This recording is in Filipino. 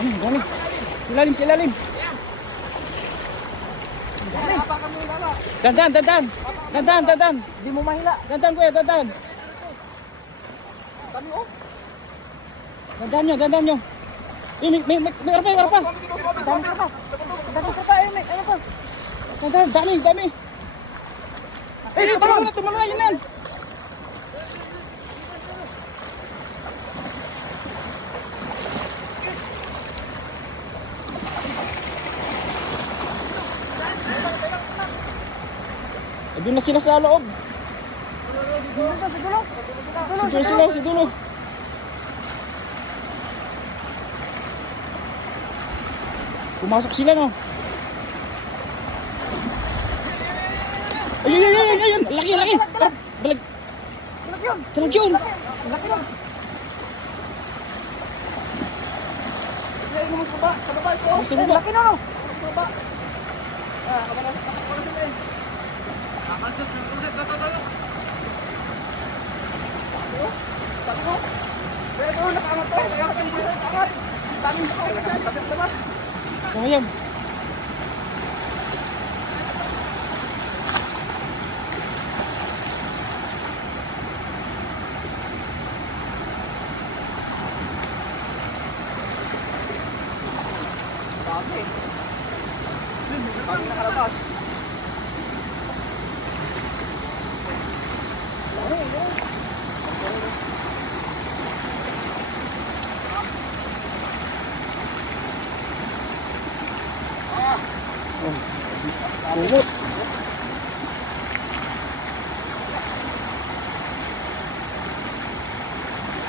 Dami. Ilalim, sa ilalim. Dandan, dandan. Dandan, dandan. Hindi mo mahila. Dandan kuya, dandan. Dami oh. Dandan nyo, dandan nyo. May karpa, karpa. Dami ka pa. Dami ka pa. Ayun pa. Dandan, dami, dami. Tumalon na, yun yan. Doon na sila sa loob. Sa dulo. Pumasok sila, no? Ayun. Laki. Dalag yun. Laki yun. Ilagay mo sa baba. Sa baba ito. Sa baba. Laki na no. Sa baba. Kapalasot. Sabi mo. Kaya ito nakaangat to. Nakaangat yung bulsa. Nakaangat. Dami ito. Tapos labas. Sayang. Dami. Dami nakalabas. Kumot.